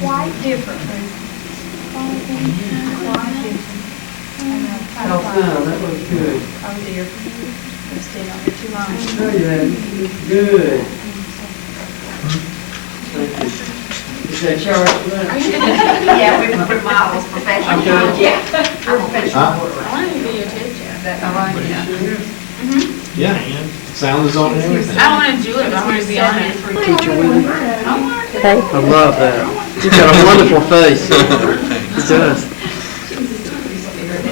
quite different. Quite different. Oh, no, that looks good. Oh dear. It's staying on there too long. Oh, yeah, good. Thank you. Is that charge for that? Yeah, we're models, professional. Okay. Yeah, I'm professional. I want to be a teacher. All right, yeah. Yeah, sound is on and everything. I don't want to do it, but I want to be on it. Teacher with you. Hey. I love that. You've got a wonderful face. It does.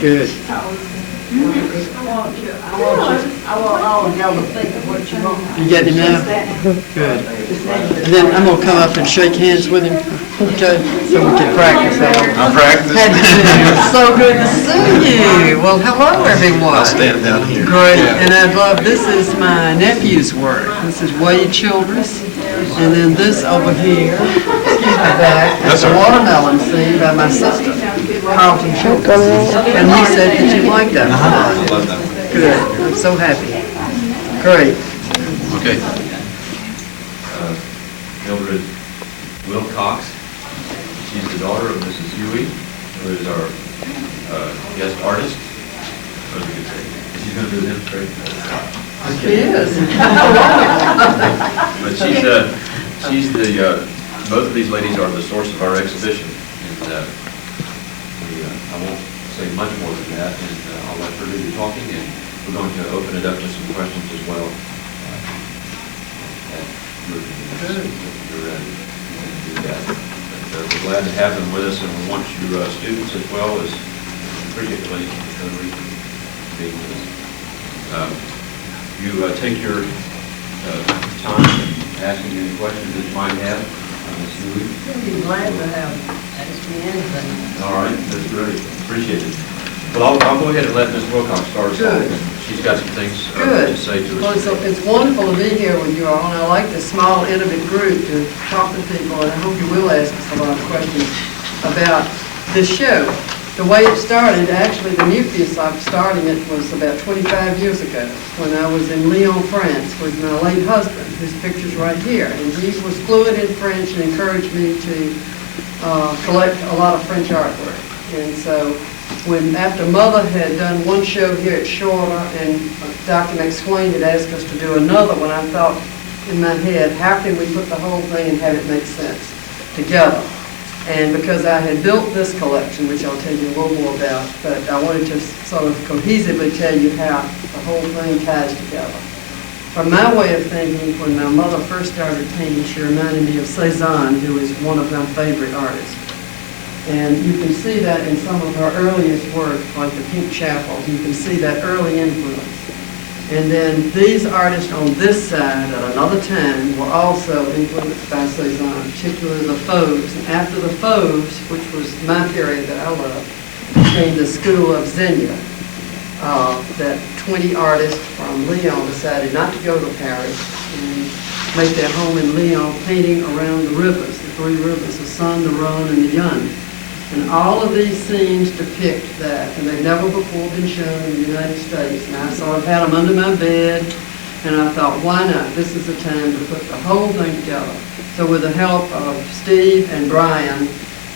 Good. I want all of y'all to think of what you want. You getting him now? Good. And then I'm gonna come up and shake hands with him, okay, so we can practice that. I'm practicing. It's so good to see you. Well, hello, everyone. I'll stand down here. Great, Yeah. and I love, this is my nephew's work. This is Wade Childress, and then this over here, excuse my back, That's is a all right. watermelon seed by my sister, Carlton Childress. And he said that you like that. I love that one. Good, I'm so happy. Great. Okay. Mildred Wilcox. She's the daughter of Mrs. Huie, who is our guest artist. What was I gonna say? She's going to do the demonstration. She is. But she's the, both of these ladies are the source of our exhibition. And I won't say much more than that, and I'll let her do the talking, and we're going to open it up to some questions as well. You're ready to do that. But we're glad to have them with us, and we want you students as well as particularly the reason being with us. You take your time asking any questions that you might have. Ms. Huie. I'd be glad to have asked me anything. All right, that's great. Appreciate it. Well, I'll go ahead and let Ms. Wilcox start us off. Good. She's got some things Good. to say to Well, us. it's wonderful to be here with you all, and I like this small, intimate group to talk to people, and I hope you will ask us a lot of questions about this show. The way it started, actually, the nucleus of starting it was about 25 years ago, when I was in Lyon, France, with my late husband, whose picture's right here, and he was fluent in French and encouraged me to collect a lot of French artwork. And so, after Mother had done one show here at Shorter, and Dr. McSwain had asked us to do another one, I thought in my head, how can we put the whole thing and have it make sense together? And because I had built this collection, which I'll tell you a little more about, but I wanted to sort of cohesively tell you how the whole thing ties together. From my way of thinking, when my mother first started painting, she reminded me of Cézanne, who is one of my favorite artists. And you can see that in some of her earliest work, like the Pink Chapel. You can see that early influence. And then these artists on this side at another time were also influenced by Cézanne, particularly the Fauves. And after the Fauves, which was my period that I loved, came the school of Xenia. That 20 artists from Lyon decided not to go to Paris and make their home in Lyon, painting around the rivers, the three rivers, the Seine, the Rhone, and the Yonne. And all of these scenes depict that, and they've never before been shown in the United States. And I sort of had them under my bed, and I thought, why not? This is the time to put the whole thing together. So with the help of Steve and Brian,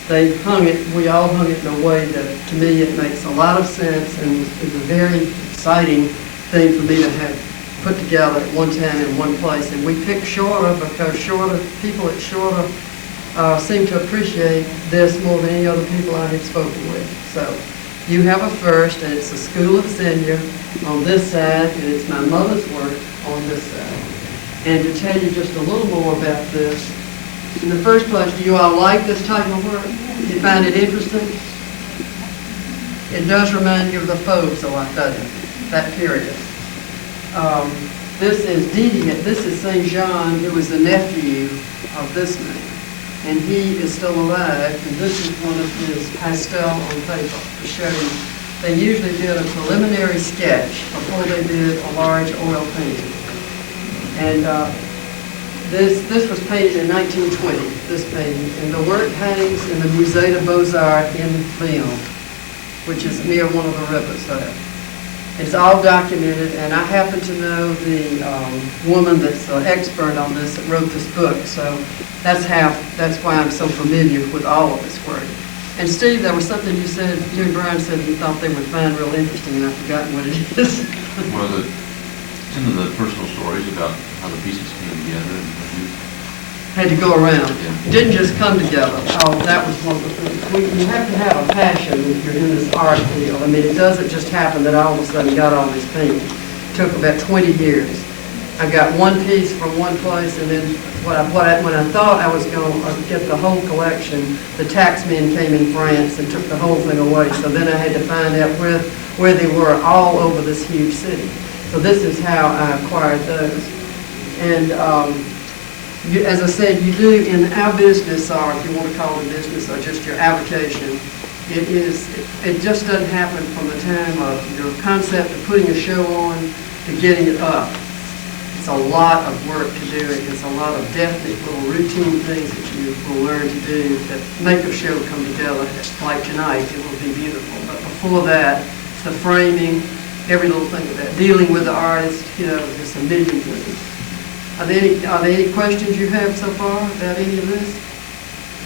they hung it, we all hung it in a way that, to me, it makes a lot of sense, and it's a very exciting thing for me to have put together at one time in one place. And we picked Shorter because people at Shorter seem to appreciate this more than any other people I had spoken with. So you have a first, and it's the School of Xenia on this side, and it's my mother's work on this side. And to tell you just a little more about this, in the first place, do you all like this type of work? Do you find it interesting? It does remind you of the Fauves, though, doesn't it? That period. This is Didier, this is St. Jean, who was the nephew of this man. And he is still alive, and this is one of his pastel on paper to show you. They usually did a preliminary sketch before they did a large oil painting. And this was painted in 1920, this painting, and the work hangs in the Musée des Beaux-Arts in Lyon, which is near one of the rivers there. It's all documented, and I happen to know the woman that's an expert on this that wrote this book, so that's why I'm so familiar with all of this work. And Steve, there was something you said, you and Brian said you thought they would find real interesting, and I've forgotten what it is. Well, some of the personal stories about how the pieces came together and what you. Had to go around. Yeah. It didn't just come together. Oh, that was one of the things. You have to have a passion if you're in this art field. I mean, it doesn't just happen that I all of a sudden got all these paintings. It took about 20 years. I got one piece from one place, and then when I thought I was going to get the whole collection, the taxmen came in France and took the whole thing away. So then I had to find out where they were all over this huge city. So this is how I acquired those. And as I said, you do in our business, or if you want to call it a business, or just your avocation, it just doesn't happen from the time of your concept of putting a show on to getting it up. It's a lot of work to do it. It's a lot of definite little routine things that you will learn to do that make a show come together. Like tonight, it will be beautiful. But before that, the framing, every little thing of that, dealing with the artist, there's a million things. Are there any questions you have so far about any of this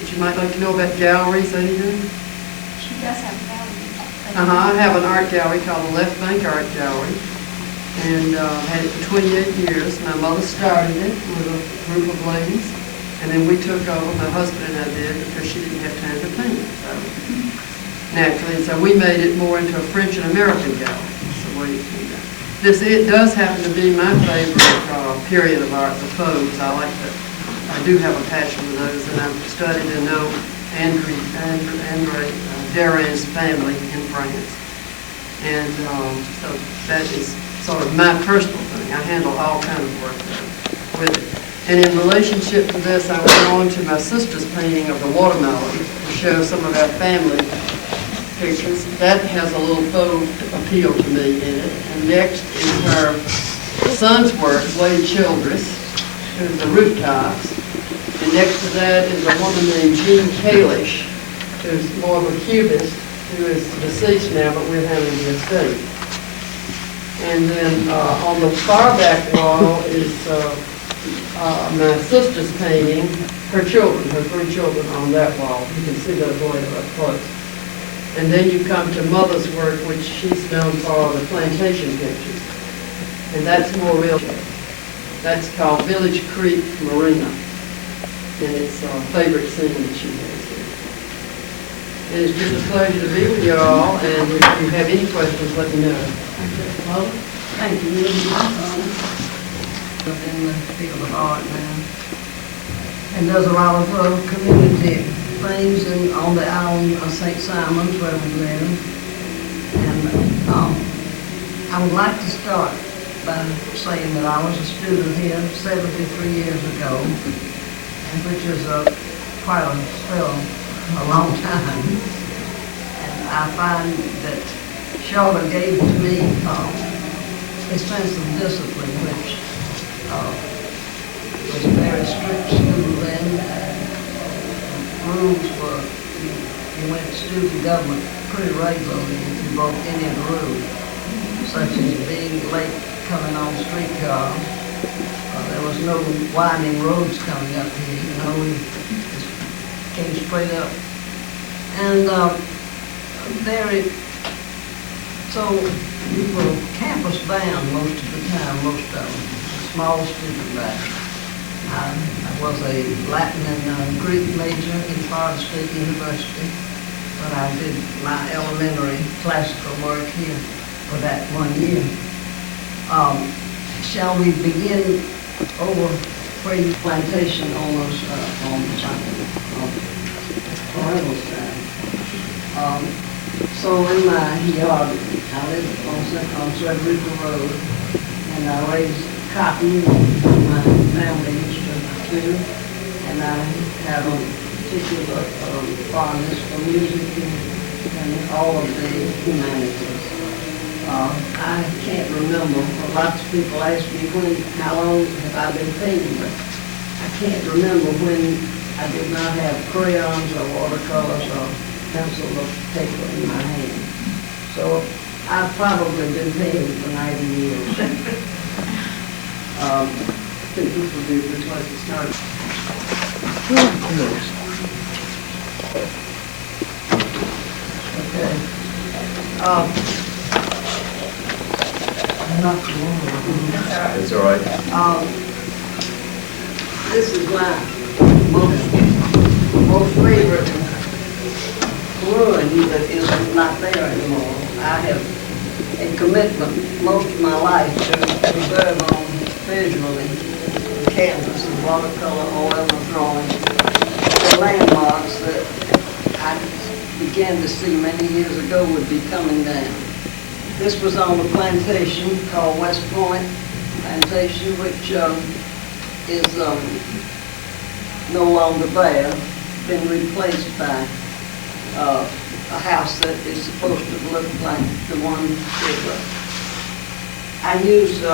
that you might like to know about galleries, anything? She does have galleries. I have an art gallery called the Left Bank Art Gallery, and had it for 28 years. My mother started it with a group of ladies, and then we took over, my husband and I did, because she didn't have time to paint it, so naturally. And so we made it more into a French and American gallery. So it does happen to be my favorite period of art, the Fauves. I do have a passion for those, and I've studied and know Andre Derain's family in France. And so that is sort of my personal thing. I handle all kinds of work with it. And in relationship to this, I went on to my sister's painting of the watermelon to show some of our family pictures. That has a little faux appeal to me in it. And next is her son's work, Wade Childress, who's the rooftops. And next to that is a woman named Jean Kalish, who's more of a cubist, who is deceased now, but we're having the estate. And then on the far back wall is my sister's painting, her 3 children on that wall. You can see that boy up close. And then you come to Mother's work, which she's known for the plantation pictures. And that's more real. That's called Village Creek Marina. And it's a favorite scene that she has here. And it's just a pleasure to be with you all, and if you have any questions, let me know. Mother? Thank you. In the field of art now. And there's a lot of community things on the island of St. Simon's where we live. And I would like to start by saying that I was a student here 73 years ago, and which is quite a spell, a long time. And I find that Charlotte gave to me a sense of discipline, which was a very strict school then. Rules were, you went to student government pretty regularly if you broke any of the rules, such as being late coming on the streetcar. There was no winding roads coming up here, we just came straight up. And so we were campus bound most of the time, most of them, small student body. I was a Latin and Greek major in Florida State University, but I did my elementary classical work here for that 1 year. Shall we begin over where you plantation almost on Orville's side? So in my yard, I live on Frederica Road, and I raised cotton. My family used to do, and I have a particular fondness for music and all of the humanities. I can't remember. Lots of people ask me how long have I been painting, but I can't remember when I did not have crayons or watercolors or pencil or paper in my hand. So I've probably been painting for 90 years. I think this will be a good place to start. Okay. It's all right. This is my most favorite ruin that is not there anymore. I have a commitment most of my life to preserve on visually canvas and watercolor, oil and drawing, the landmarks that I began to see many years ago would be coming down. This was on a plantation called West Point Plantation, which is no longer there, been replaced by a house that is supposed to look like the one bigger. I used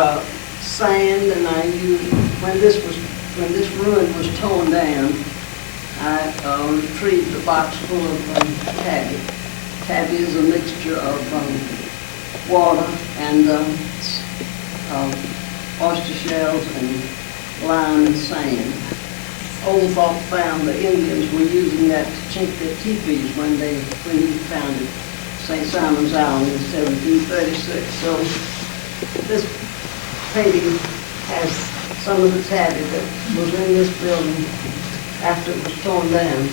sand, and I used, when this ruin was torn down, I retrieved a box full of tabby. Tabby is a mixture of water and oyster shells and lime and sand. Old folk found the Indians were using that to chink their teepees when he founded St. Simon's Island in 1736. So this painting has some of the tabby that was in this building after it was torn down.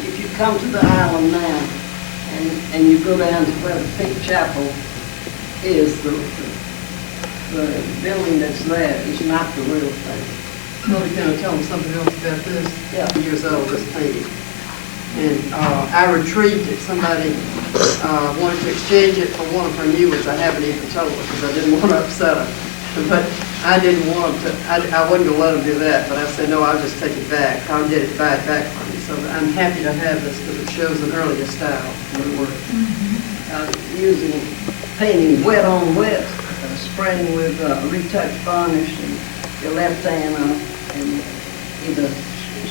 If you come to the island now and you go down to where the Pink Chapel is, the building that's there is not the real thing. Well, can I tell them something else about this? Yeah. Years old, this painting. And I retrieved it. Somebody wanted to exchange it for one of her new ones. I haven't even told her because I didn't want to upset her. But I didn't want them to, I wasn't going to let them do that, but I said, no, I'll just take it back. I'll get it back from you. So I'm happy to have this because it shows an earlier style of the work. Using painting wet on wet, spraying with retouch varnish and your left hand and either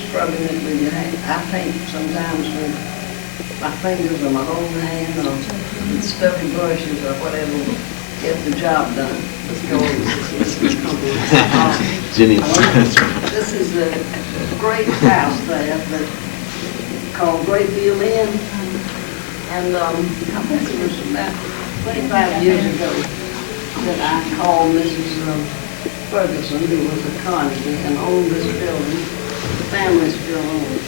scrubbing it with your hand. I paint sometimes with my fingers or my whole hand or with stuffy brushes or whatever will get the job done. Let's go over Jenny. This is a great house there that called Great Deal Inn. And I think it was about 25 years ago that I called Mrs. Ferguson, who was a Carnegie and owned this building. The family still owns it.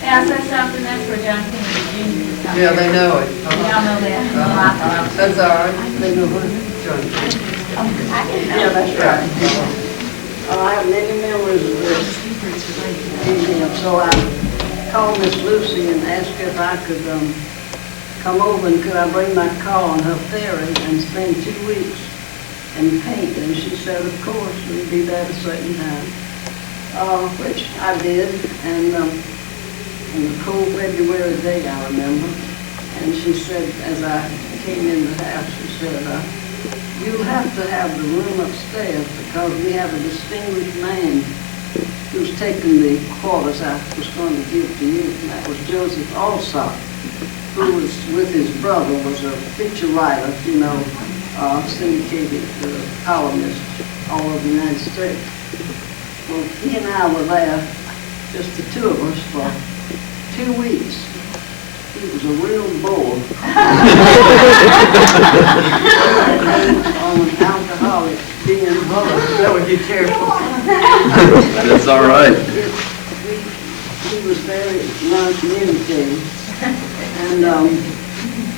May I say something? That's for John Kennedy Jr. Yeah, they know it. Y'all know that? Well, I thought That's all right. They know what? John. I can Yeah, that's right. I have many memories of this museum. So I called Miss Lucy and asked her if I could come over and could I bring my car on her ferry and spend 2 weeks and paint. And she said, of course, we'd be there at a certain time, which I did. And in the cold February day, I remember. And she said, as I came in the house, she said, you'll have to have the room upstairs because we have a distinguished man who's taken the quarters I was going to give to you. And that was Joseph Alsop, who was with his brother, was a picture writer, you know, syndicated columnist all over the United States. Well, he and I were there, just the two of us, for 2 weeks. He was a real bore. On an alcoholic being That would be careful. That's all right. He was very non-communicating. And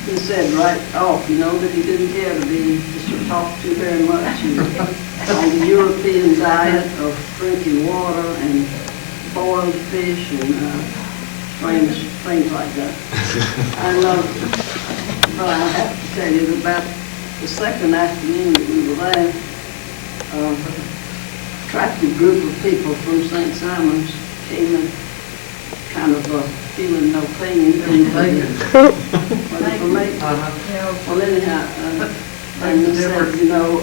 he said right off, you know, that he didn't care to be talked to very much. On the European diet of drinking water and boiled fish and strange things like that. But I have to tell you that about the second afternoon that we were there, attractive group of people from St. Simon's came in kind of feeling no pain in their information. Well, anyhow, and they said, you know,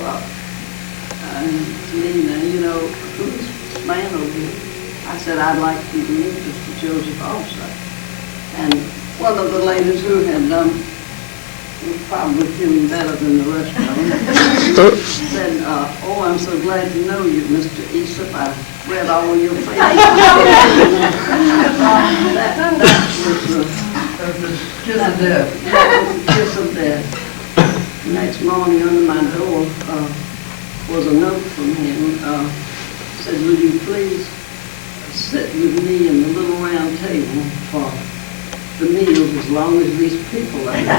to me, now, you know, who's this man over here? I said, I'd like you to meet Mr. Joseph also. And one of the ladies who had was probably feeling better than the rest of them, said, oh, I'm so glad to know you, Mr. Aesop. read all of your faces. That was That's a kiss of death. that was a kiss of death. Next morning under my door was a note from him. Said, "Will you please sit with me in the little round table for the meals as long as these people are here?"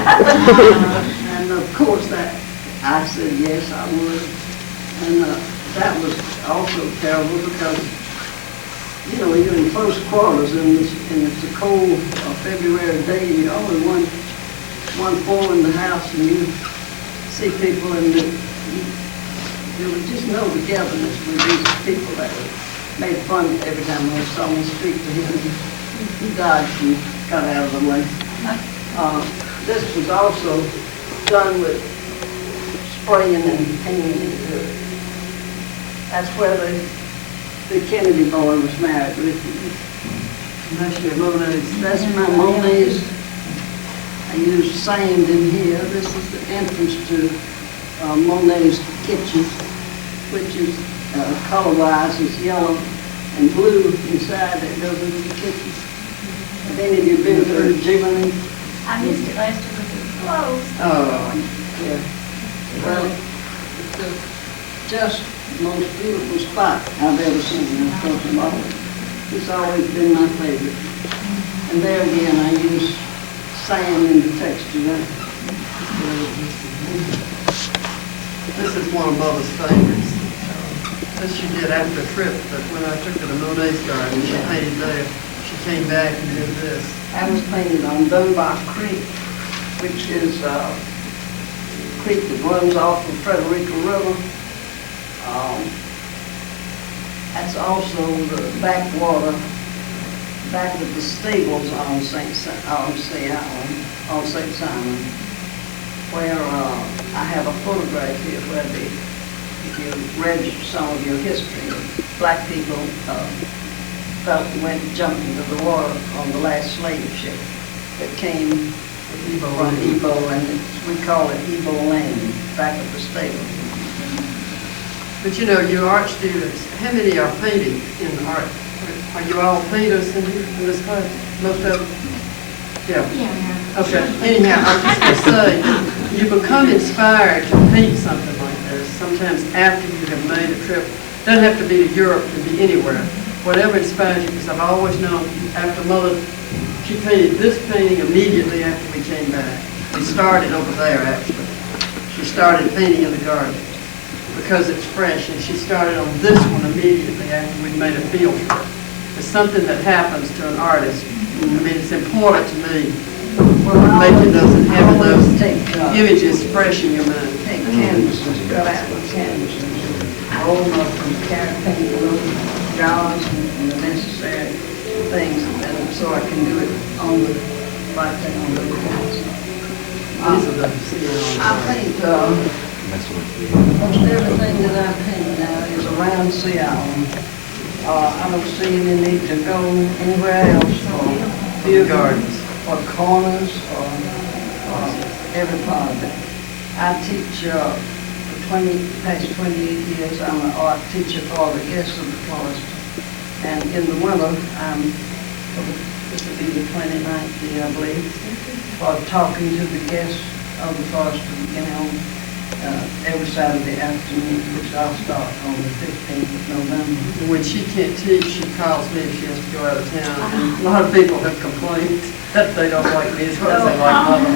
And of course I said yes, I would. And that was also terrible because, you know, you're in close quarters and it's a cold February day and you're only one floor in the house and you see people and there was just no togetherness with these people that made fun every time I saw him speak to him. He dodged and got out of the way. This was also done with spraying and painting. That's where the Kennedy boy was married with. That's your Monet's. That's my Monet's. I used sand in here. This is the entrance to Monet's kitchen, which is color-wise is yellow and blue inside that goes into the kitchen. Have any of you been through Jiminy? I missed it last year because it was closed. Oh, Yeah. Well, it's just the most beautiful spot I've ever seen. I'm talking about it. It's always been my favorite. And there again, I use sand in the texture. this is one of Mother's favorites. This she did after a trip, but when I took her to Monet's garden, she painted there. She came back and did this. I was painted on Dunbar Creek, which is a creek that runs off of Frederica Road. That's also the backwater, back of the stables on St. Simon, where I have a photograph here where if you read some of your history, black people jumped into the water on the last slave ship that came from Ebo, and we call it Ebo Land, back of the stable. But you know, you art students, how many are painting in art? Are you all painters in this class? Most of them? Yeah. Yeah. Okay. Anyhow, I was just going to say, you become inspired to paint something like this sometimes after you have made a trip. It doesn't have to be to Europe, it can be anywhere. Whatever inspires you, because I've always known after Mother, she painted this painting immediately after we came back. We started over there, actually. She started painting in the garden because it's fresh, and she started on this one immediately after we'd made a field trip. It's something that happens to an artist. I mean, it's important to me. Making those and having those images fresh in your mind. Take canvases, cut out the canvases, roll them up and paint little jars and the necessary things, and so I can do it on the like that on the canvas. These are the I paint most everything that I paint now is around Sea Island. I don't see any need to go anywhere else or field gardens. or corners or every part of it. I teach for past 28 years. I'm an art teacher for the guests of the forest. And in the winter, this will be the 29th year, I believe, for talking to the guests of the forest, every Saturday afternoon, which I'll start on the 15th of November. When she can't teach, she calls me if she has to go out of town. And a lot of people have complained that they don't like me as well as they like Mother.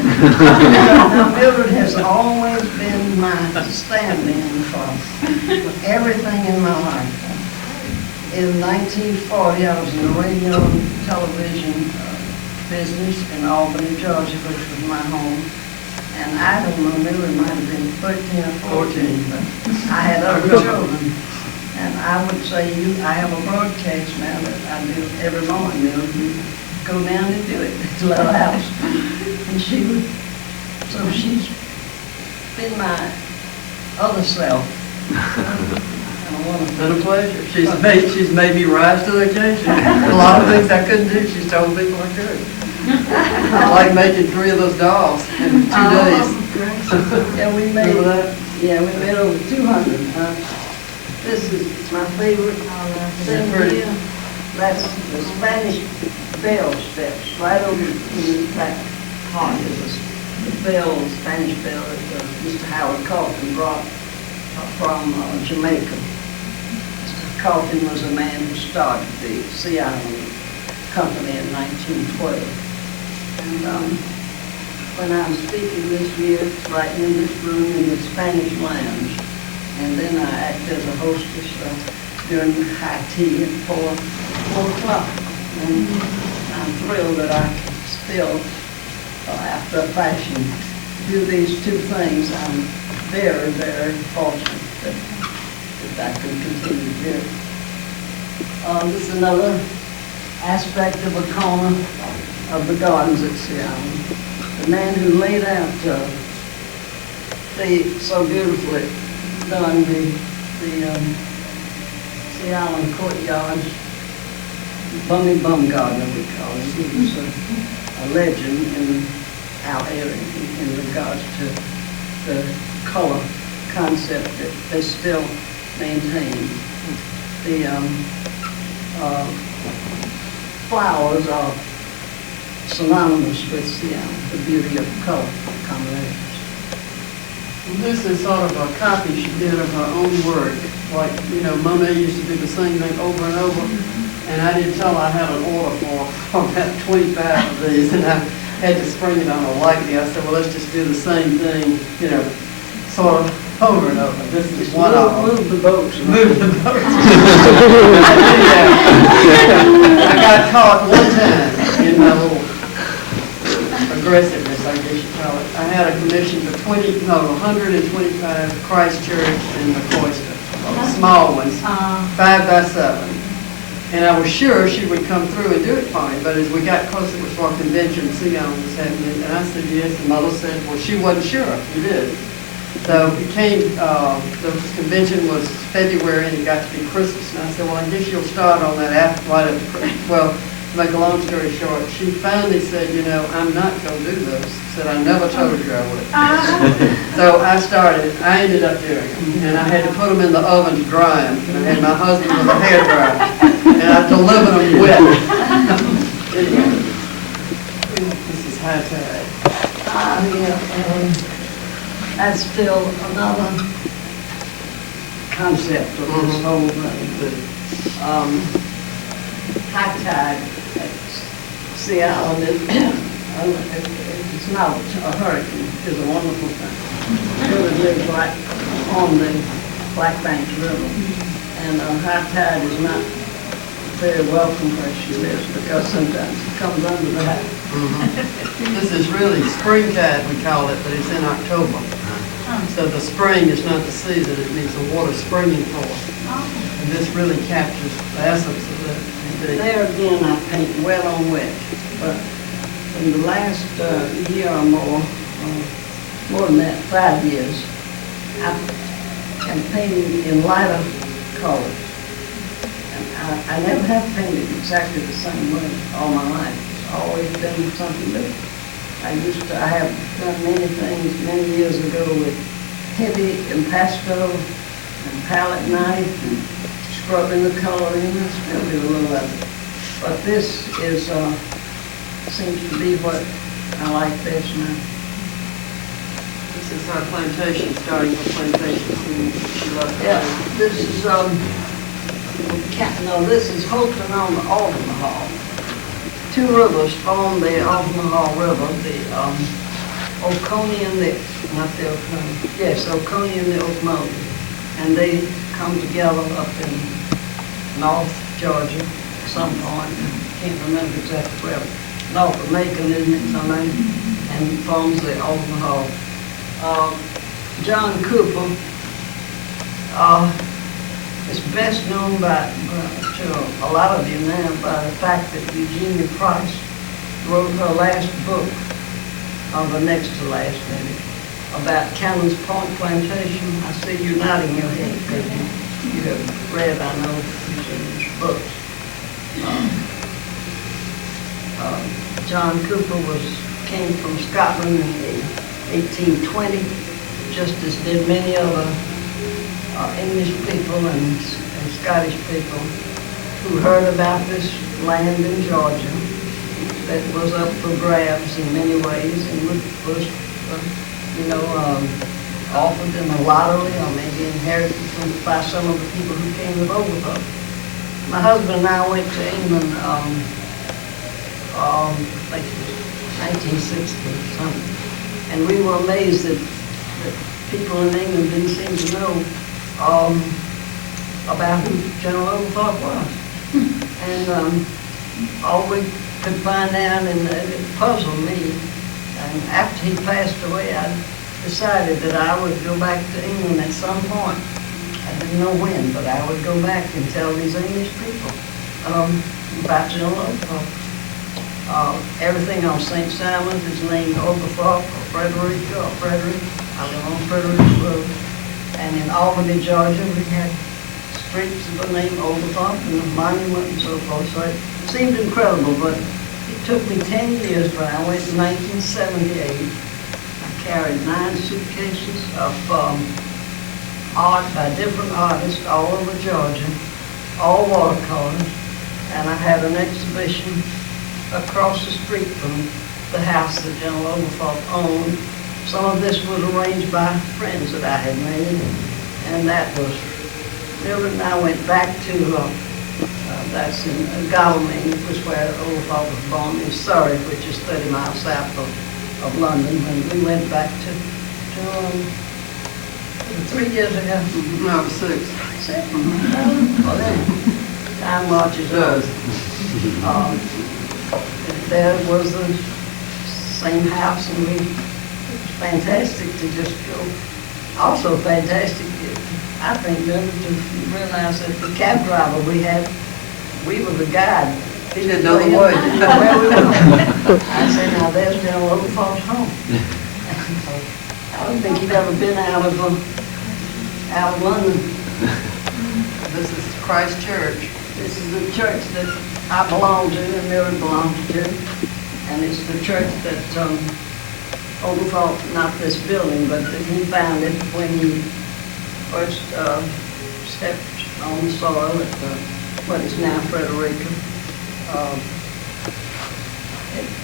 Now, Mildred has always been my stand-in for everything in my life. In 1940, I was in the radio and television business in Albany, Georgia, which was my home. And I don't know, Mildred might have been 13 or 14, but I had other children. And I would say, I have a broadcast now that I do every morning, Mildred. You go down and do it at the little house. And so she's been my other self. It's been a pleasure. She's made me rise to the occasion. A lot of things I couldn't do, she's told people I could. I like making 3 of those dolls in 2 days. Yeah, we made Remember that? Yeah, we made over 200. This is my favorite thing here. That's the Spanish bell steps, right over in that part is the bell, Spanish bell that Mr. Howard Coffin brought from Jamaica. Mr. Coffin was a man who started the Sea Island Company in 1912. And when I'm speaking this year, it's right in this room in the Spanish Lounge. And then I act as a hostess during high tea at 4 o'clock. And I'm thrilled that I can still, after a fashion, do these two things. I'm very, very fortunate that I can continue to do it. This is another aspect of a corner of the gardens at Sea Island. The man who laid out so beautifully done the Sea Island courtyard, Bummy Bumgarner we call him. He was a legend in our area in regards to the color concept that they still maintain. The flowers are synonymous with the beauty of color combinations. This is sort of a copy she did of her own work. Like, you know, Monet used to do the same thing over and over. And I did tell her I had an order for about 25 of these, and I had to spring it on her lightly. I said, well, let's just do the same thing, you know, sort of over and over. This is one of them. Move the boats. Move the boats. I got caught one time in my little aggressiveness, I guess you call it. I had a commission for 125 Christ Church and the Cloister, small ones, 5 by 7. And I was sure she would come through and do it for me, but as we got closer, it was for a convention, Sea Island was happening, and I said yes, and Mother said, well, she wasn't sure, you did. So it came, the convention was February, and it got to be Christmas, and I said, well, I guess you'll start on that after, right after Christmas. Well, to make a long story short, she finally said, you know, I'm not going to do this. Said, I never told you I would. So I started. I ended up doing them. And I had to put them in the oven to dry them. And I had my husband with a hairdryer. And I delivered them wet. Anyway, this is high tide. That's still another concept of this whole thing. High tide at Sea Island it's not a hurricane, it's a wonderful thing. It lives right on the Black Banks River, and high tide is not very welcome where she lives because sometimes it comes under the house. This is really spring tide, we call it, but it's in October. So the spring is not the season, it means the water springing forth. And this really captures the essence of that. There again, I paint wet on wet, but in the last year or more than that, 5 years, I am painting in lighter colors. And I never have painted exactly the same way all my life. It's always been something different. I have done many things many years ago with heavy impasto and palette knife and scrubbing the color in. I still do a little of it. But this is seems to be what I like best now. This is our plantation, starting with plantation. She loves it. Yeah, this is this is Holton on the Albemarle. 2 rivers form the Albemarle River, the Oconee and the, not the Oconee, yes, Oconee and the Oconee. And they come together up in North Georgia, some point, can't remember exactly where, North of Macon, isn't it, somewhere, and forms the Albemarle. John Cooper is best known to a lot of you now by the fact that Eugenia Price wrote her last book, or the next to last maybe, about Cannon's Point Plantation. I see you nodding your head because you have read, I know, Eugenia's books. John Cooper came from Scotland in 1820, just as did many other English people and Scottish people who heard about this land in Georgia that was up for grabs in many ways and was offered in a lottery or maybe inherited by some of the people who came with Overthrow. My husband and I went to England, like 1960 something, and we were amazed that people in England didn't seem to know about who General Overthrow was. And all we could find out, and it puzzled me, and after he passed away, I decided that I would go back to England at some point. I didn't know when, but I would go back and tell these English people about General Overthrow. Everything on St. Simon's is named Overthrow or Frederica or Frederick. I live on Frederica Road. And in Albany, Georgia, we had streets of the name Overthrow and a monument and so forth. So it seemed incredible, but it took me 10 years, but I went in 1978. I carried 9 suitcases of art by different artists all over Georgia, all watercolors, and I had an exhibition across the street from the house that General Overthrow owned. Some of this was arranged by friends that I had made, and that was, Mildred and I went back to, that's in Godalming, which is where Overthrow was born, in Surrey, which is 30 miles south of London, and we went back to 3 years ago. No, 6. 6? Well, then, time marches on. There was the same house, and it was fantastic to just go. Also fantastic, I think, Mildred, to realize that the cab driver we had, we were the guide. He didn't know the way. Where we were. I said, now there's General Overthrow home. I don't think he'd ever been out of London. This is Christ Church. This is the church that I belong to and Mildred belongs to. And it's the church that Overthrow, not this building, but that he founded when he first stepped on the soil at what is now Frederica.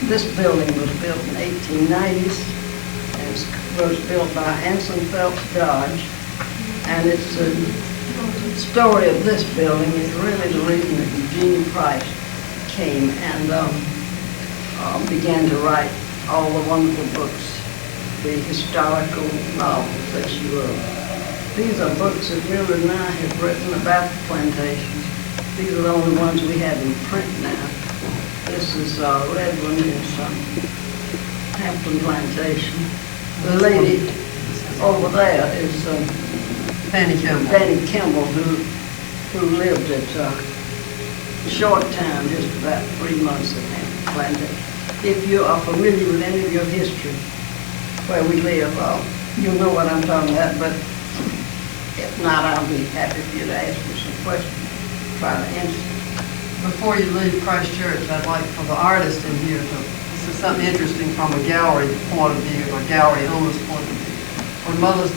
This building was built in the 1890s, and it was built by Anson Phelps Dodge. And it's the story of this building is really the reason that Eugene Price came and began to write all the wonderful books, the historical novels that she wrote. These are books that Mildred and I have written about the plantations. These are the only ones we have in print now. This is red one is Hampton Plantation. The lady over there is Fanny Campbell. Fanny Campbell, who lived at short time, just about 3 months at Hampton Plantation. If you are familiar with any of your history where we live, you'll know what I'm talking about, but if not, I'll be happy for you to ask me some questions, try to answer. Before you leave Christ Church, I'd like for the artist in here to, this is something interesting from a gallery point of view, or gallery owner's point of view. When Mother's